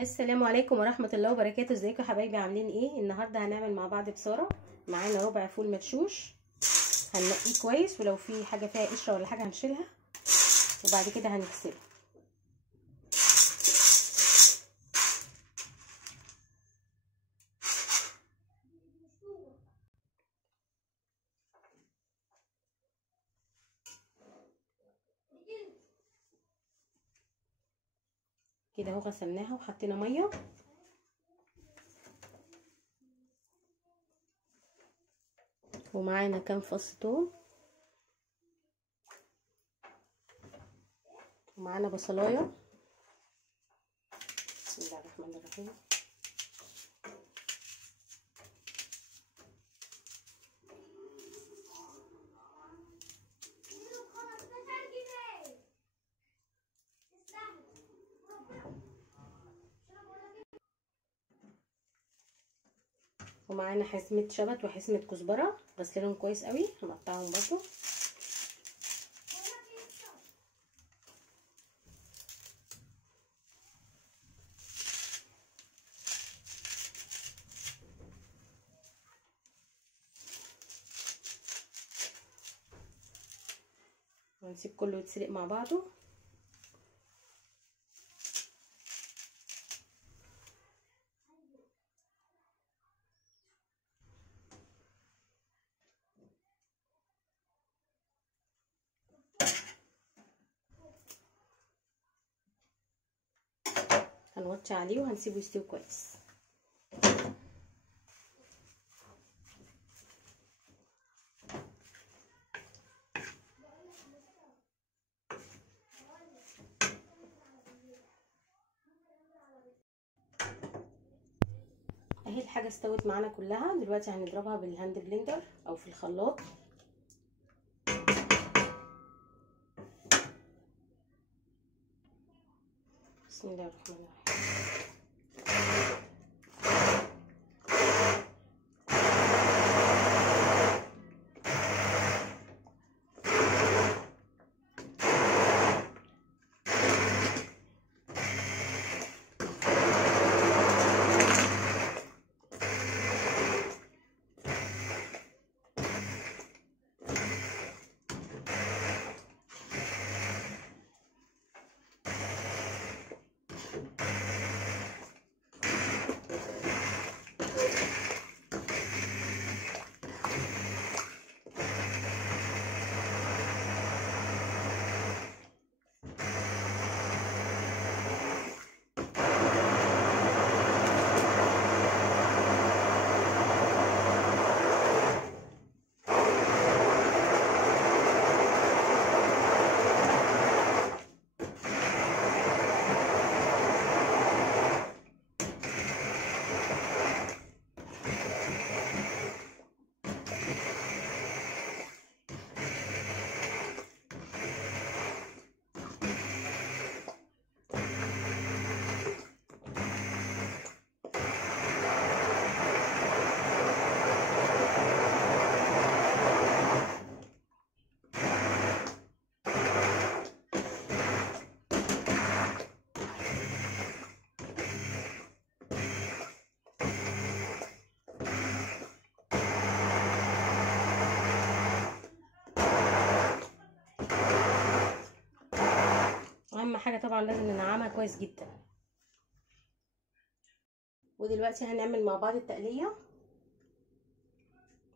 السلام عليكم ورحمة الله وبركاته. ازيكم يا حبايبي؟ عاملين ايه؟ النهاردة هنعمل مع بعض بصارة. معانا ربع فول مدشوش، هننقيه كويس، ولو في حاجة فيها قشرة ولا حاجة هنشيلها، وبعد كده هنغسله. كده اهو غسلناها وحطينا مية، ومعانا كام فص توم، ومعانا بصلايه. بسم الله الرحمن الرحيم. ومعانا حزمه شبت وحزمه كزبره غسلهم كويس قوي، هنقطعهم برضو. ونسيب كله يتسلق مع بعضه. هنوطي عليه وهنسيبه يستوي كويس. اهي الحاجه استوت معانا كلها. دلوقتي هنضربها بالهاند بلندر او في الخلاط. بسم الله الرحمن الرحيم. اهم حاجه طبعا لازم ننعمها كويس جدا. ودلوقتي هنعمل مع بعض التقليه.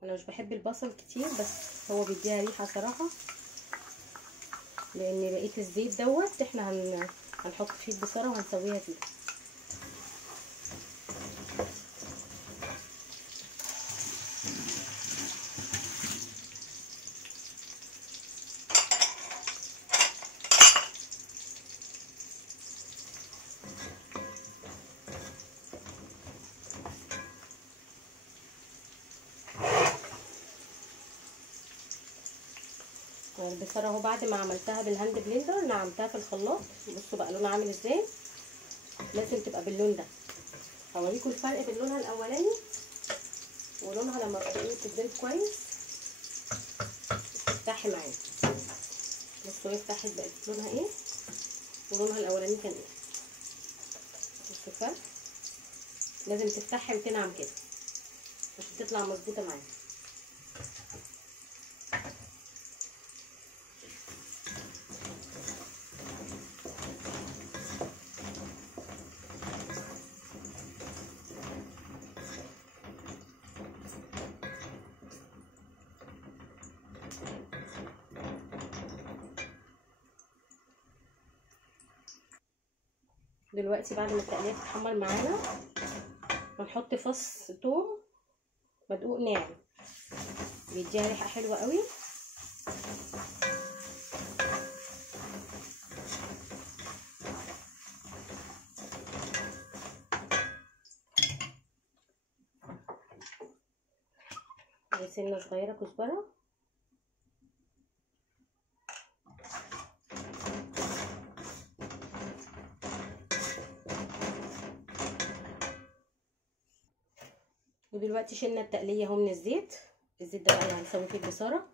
انا مش بحب البصل كتير، بس هو بيديها ريحه صراحه، لان بقيه الزيت دوت احنا هنحط فيه البصاره وهنسويها فيه. البصاره اهو بعد ما عملتها بالهاند بلندر نعمتها في الخلاط. بصوا بقى لونها عامل ازاي. لازم تبقى باللون ده. هوريكم الفرق بين لونها الاولاني ولونها لما تتضرب كويس تفتحي معايا. بصوا هي فتحت بقت لونها ايه، ولونها الاولاني كان ايه. شوفها لازم تفتحي وتنعم كده عشان تطلع مظبوطه معانا. دلوقتي بعد ما التقليه تتحمر معانا هنحط فص ثوم مدقوق ناعم بيديها ريحه حلوه قوي. سنه صغيره كزبره، ودلوقتي شلنا التقليه اهو من الزيت. الزيت ده بقى اللي هنسوي فيه البصاره.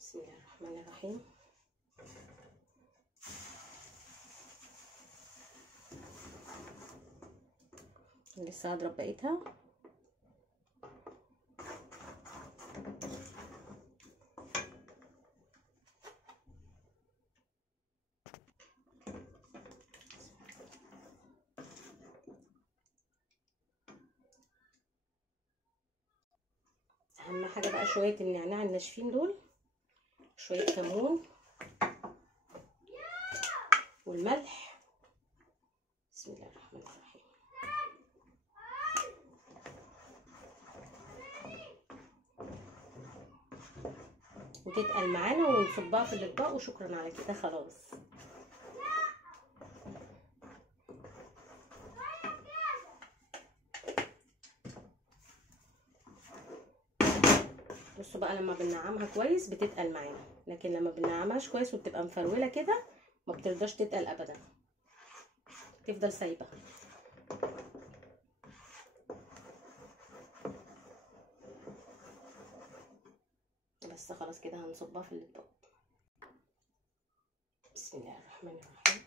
بسم الله الرحمن الرحيم. لسه هضرب بقيتها. اهم حاجه بقى شويه النعناع الناشفين دول، شويه كمون والملح. بسم الله الرحمن الرحيم. وتتقل معانا ونصبها في الاطباق وشكرا على كده خلاص. بصوا بقى لما بننعمها كويس بتتقل معانا، لكن لما بننعمهاش كويس وبتبقى مفروله كده ما بترضاش تتقل ابدا، تفضل سايبه. بس خلاص كده هنصبها في الاطباق. بسم الله الرحمن الرحيم.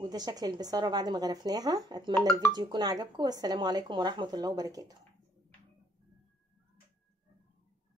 وده شكل البصاره بعد ما غرفناها. اتمنى الفيديو يكون عجبكم، والسلام عليكم ورحمه الله وبركاته.